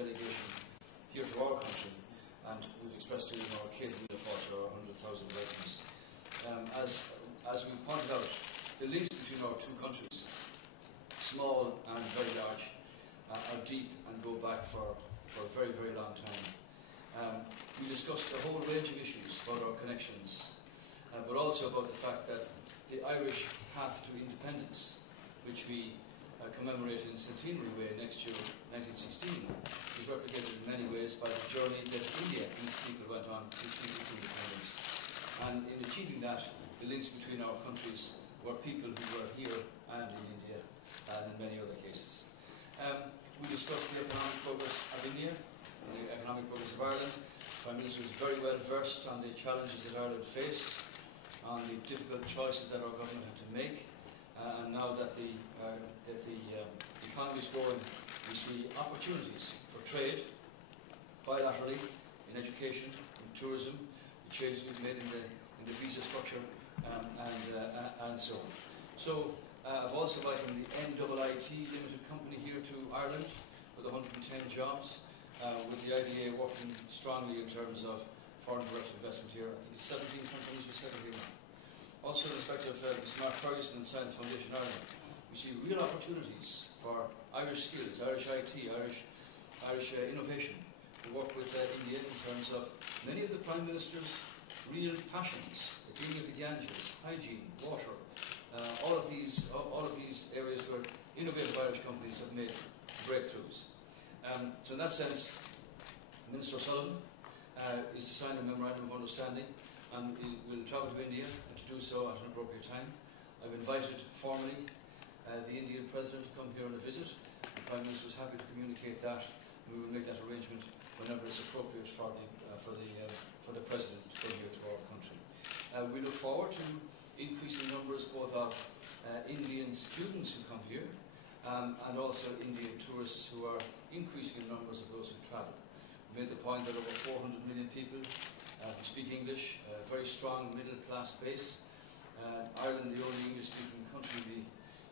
delegation here to our country, and we've expressed it in our Kate Wheeler to our 100,000 residents. As we've pointed out, the links between our two countries, small and very large, are deep and go back for a very, very long time. We discussed a whole range of issues about our connections, but also about the fact that the Irish path to independence, which we commemorate in centenary way next year, 1916, is replicated in many ways by the journey that India, these people went on to achieve its independence. And in achieving that, the links between our countries were people who were here and in India, and in many other cases. We discussed the economic progress of India and the economic progress of Ireland. The Prime Minister was very well versed on the challenges that Ireland faced, on the difficult choices that our government had to make. And now that the economy is growing, we see opportunities for trade, bilaterally, in education, in tourism, the changes we've made in the visa structure, and so on. So I've also invited the NIIT Limited Company here to Ireland with 110 jobs, with the IDA working strongly in terms of foreign direct investment here. I think it's 17 companies we said here now. Also, in respect of Mark Ferguson and Science Foundation Ireland, we see real opportunities for Irish skills, Irish IT, Irish innovation to work with India in terms of many of the Prime Minister's real passions, the cleaning of the Ganges, hygiene, water, all of these areas where innovative Irish companies have made breakthroughs. So in that sense, Minister O'Sullivan is to sign a memorandum of understanding, and will travel to India to do so at an appropriate time. I've invited formally the Indian President to come here on a visit. The Prime Minister is happy to communicate that, and we will make that arrangement whenever it's appropriate for the President to come here to our country. We look forward to increasing numbers both of Indian students who come here and also Indian tourists who are increasing in numbers of those who travel. We made the point that over 400 million people who speak English, a very strong middle-class base. Ireland, the only English-speaking country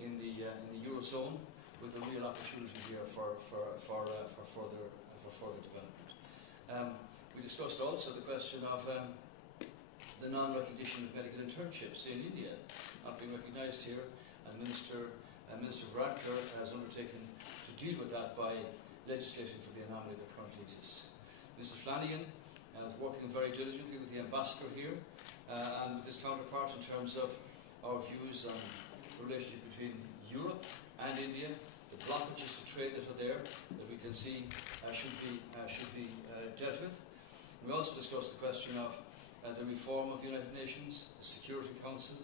in the Eurozone, with a real opportunity here for further development. We discussed also the question of the non-recognition of medical internships in India, not being recognised here, and Minister Varadkar has undertaken to deal with that by legislating for the anomaly that currently exists. Mr Flanagan is working very diligently with the ambassador here and with his counterpart in terms of our views on the relationship between Europe and India, the blockages to trade that are there that we can see should be dealt with. We also discussed the question of the reform of the United Nations, the Security Council.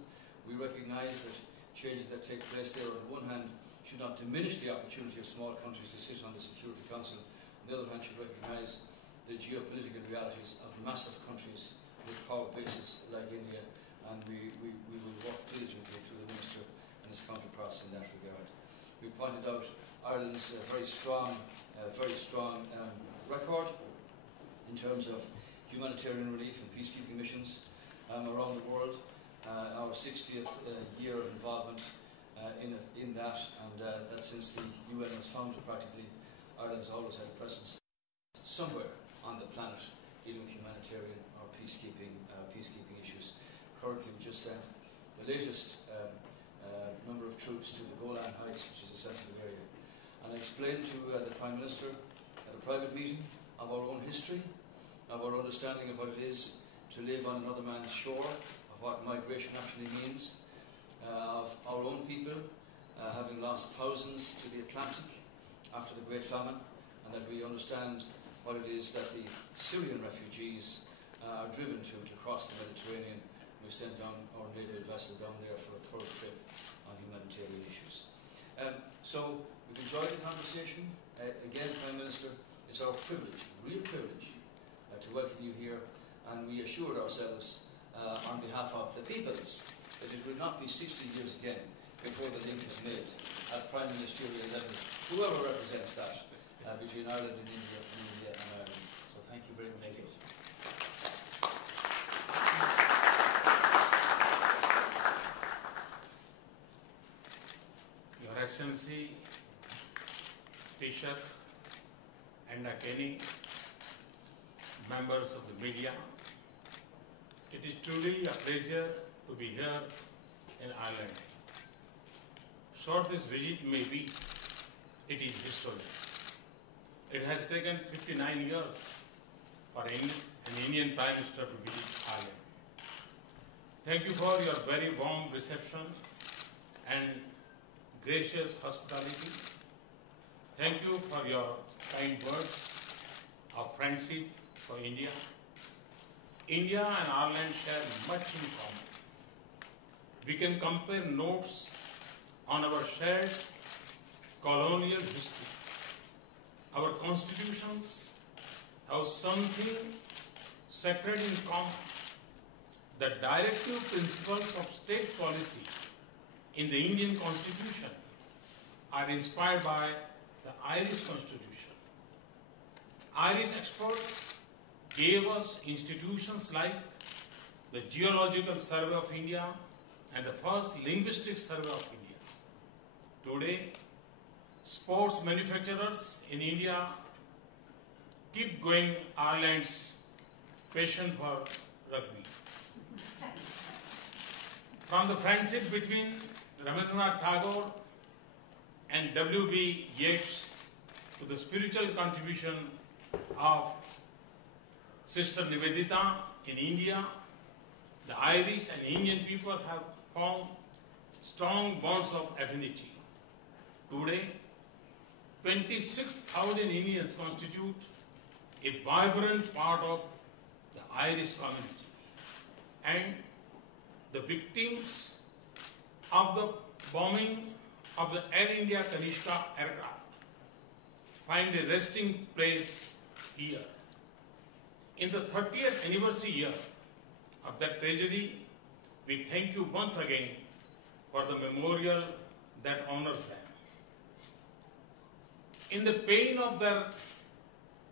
We recognise that changes that take place there, on the one hand, should not diminish the opportunity of small countries to sit on the Security Council. On the other hand, should recognise the geopolitical realities of massive countries with power bases like India, and we will work diligently through the Minister and his counterparts in that regard. We've pointed out Ireland's very strong record in terms of humanitarian relief and peacekeeping missions around the world. Our 60th year of involvement in that, and that since the UN was founded practically, Ireland's always had a presence somewhere on the planet dealing with humanitarian or peacekeeping issues. Currently, we just sent the latest number of troops to the Golan Heights, which is a sensitive area. And I explained to the Prime Minister at a private meeting of our own history, of our understanding of what it is to live on another man's shore, of what migration actually means, of our own people having lost thousands to the Atlantic after the Great Famine, and that we understand what it is that the Syrian refugees are driven to cross the Mediterranean. We've sent down our naval vessel down there for a thorough trip on humanitarian issues. So we've enjoyed the conversation. Again, Prime Minister, it's our privilege, real privilege, to welcome you here, and we assured ourselves on behalf of the peoples that it will not be 60 years again before the link is made at Prime Ministerial level, whoever represents that, between Ireland and India and Ireland. So thank you very much. Your Excellency, Taoiseach, and Kenny, members of the media. It is truly a pleasure to be here in Ireland. Short this visit may be, it is historic. It has taken 59 years for an Indian Prime Minister to visit Ireland. Thank you for your very warm reception and gracious hospitality. Thank you for your kind words of friendship for India. India and Ireland share much in common. We can compare notes on our shared colonial history. Our constitutions have something sacred in common. The directive principles of state policy in the Indian Constitution are inspired by the Irish Constitution. Irish experts gave us institutions like the Geological Survey of India and the first Linguistic Survey of India. Today, sports manufacturers in India keep going Ireland's passion for rugby. From the friendship between Rabindranath Tagore and W.B. Yeats to the spiritual contribution of Sister Nivedita in India, the Irish and Indian people have formed strong bonds of affinity. Today, 26,000 Indians constitute a vibrant part of the Irish community. And the victims of the bombing of the Air India Kanishka aircraft find a resting place here. In the 30th anniversary year of that tragedy, we thank you once again for the memorial that honors them. In the pain of their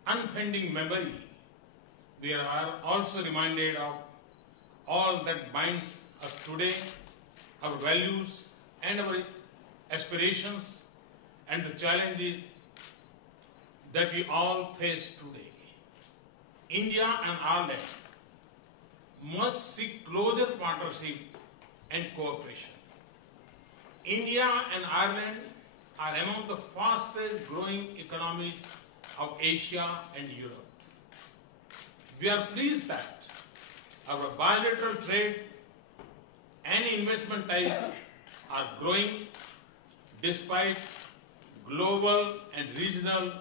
unfading memory, we are also reminded of all that binds us today, our values and our aspirations and the challenges that we all face today. India and Ireland must seek closer partnership and cooperation. India and Ireland are among the fastest growing economies of Asia and Europe. We are pleased that our bilateral trade and investment ties are growing despite global and regional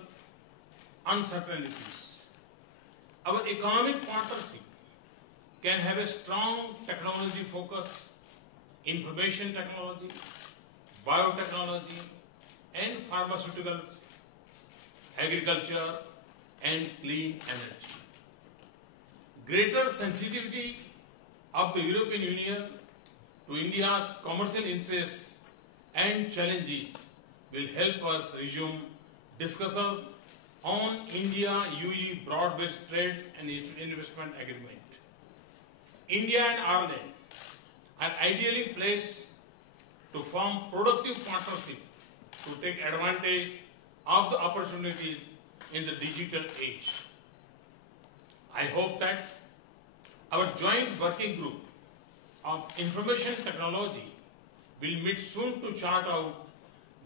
uncertainties. Our economic partnership can have a strong technology focus, information technology, biotechnology, and pharmaceuticals, agriculture, and clean energy. Greater sensitivity of the European Union to India's commercial interests and challenges will help us resume discussions on India-UE broad-based trade and investment agreement. India and Ireland are ideally placed to form productive partnership to take advantage of the opportunities in the digital age. I hope that our joint working group of information technology will meet soon to chart out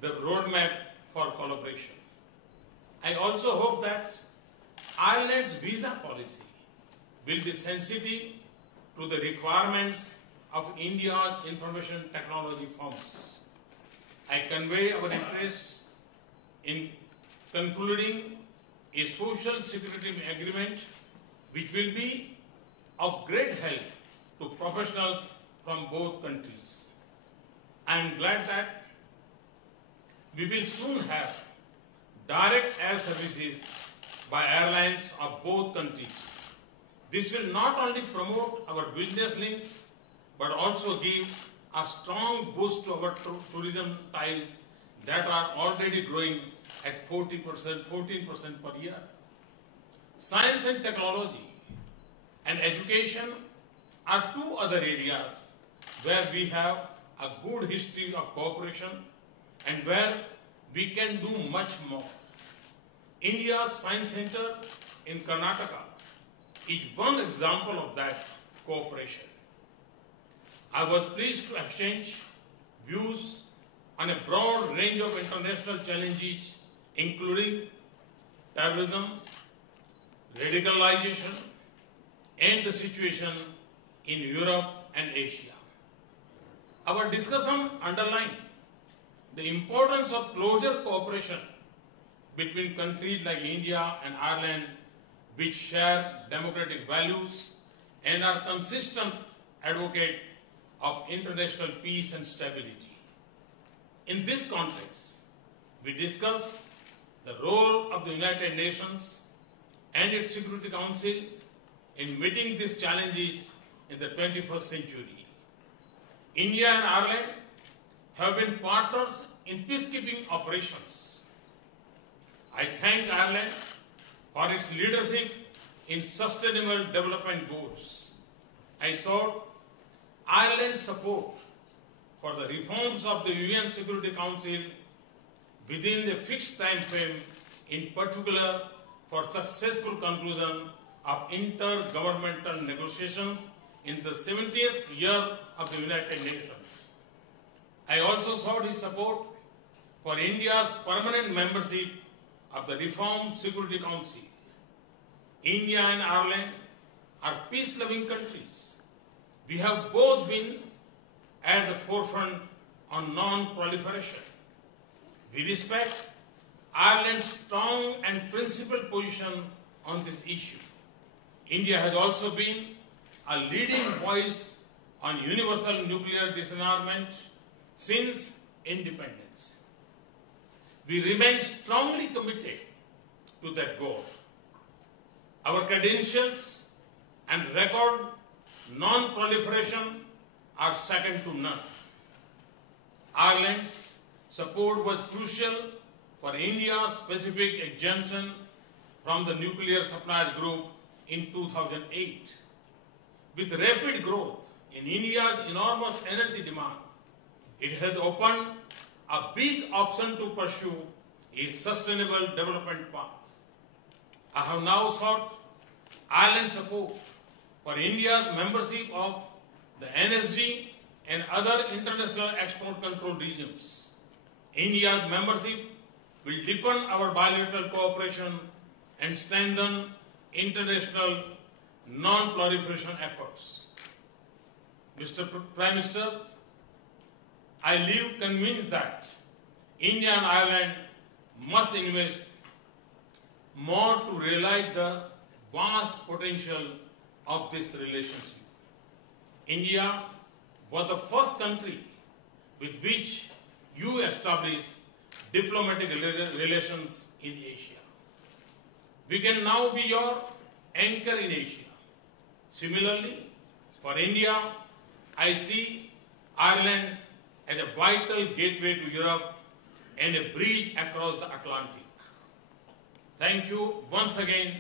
the roadmap for collaboration. I also hope that Ireland's visa policy will be sensitive to the requirements of India's information technology firms. I convey our interest in concluding a social security agreement which will be of great help to professionals from both countries. I am glad that we will soon have direct air services by airlines of both countries. This will not only promote our business links, but also give a strong boost to our tourism ties that are already growing at 14% per year. Science and technology and education are two other areas where we have a good history of cooperation and where we can do much more. India's Science Center in Karnataka is one example of that cooperation. I was pleased to exchange views on a broad range of international challenges, including terrorism, radicalization, and the situation in Europe and Asia. Our discussion underlined the importance of closer cooperation between countries like India and Ireland, which share democratic values and are consistent advocates of international peace and stability. In this context, we discussed the role of the United Nations and its Security Council in meeting these challenges in the 21st century. India and Ireland have been partners in peacekeeping operations. I thank Ireland for its leadership in sustainable development goals. I sought Ireland's support for the reforms of the UN Security Council within the fixed time frame, in particular for successful conclusion of intergovernmental negotiations in the 70th year of the United Nations. I also sought his support for India's permanent membership of the Reformed Security Council. India and Ireland are peace-loving countries. We have both been at the forefront on non-proliferation. We respect Ireland's strong and principled position on this issue. India has also been a leading voice on universal nuclear disarmament since independence. We remain strongly committed to that goal. Our credentials and record non-proliferation are second to none. Ireland's support was crucial for India's specific exemption from the nuclear suppliers group in 2008. With rapid growth in India's enormous energy demand, it has opened a big option to pursue a sustainable development path. I have now sought Ireland's support for India's membership of the NSG and other international export control regimes. India's membership will deepen our bilateral cooperation and strengthen international non-proliferation efforts. Mr. Prime Minister, I live convinced that India and Ireland must invest more to realize the vast potential of this relationship. India was the first country with which you established diplomatic relations in Asia. We can now be your anchor in Asia. Similarly, for India, I see Ireland as a vital gateway to Europe and a bridge across the Atlantic. Thank you once again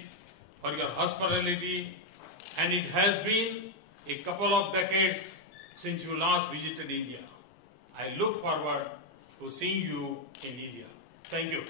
for your hospitality, and it has been a couple of decades since you last visited India. I look forward to seeing you in India. Thank you.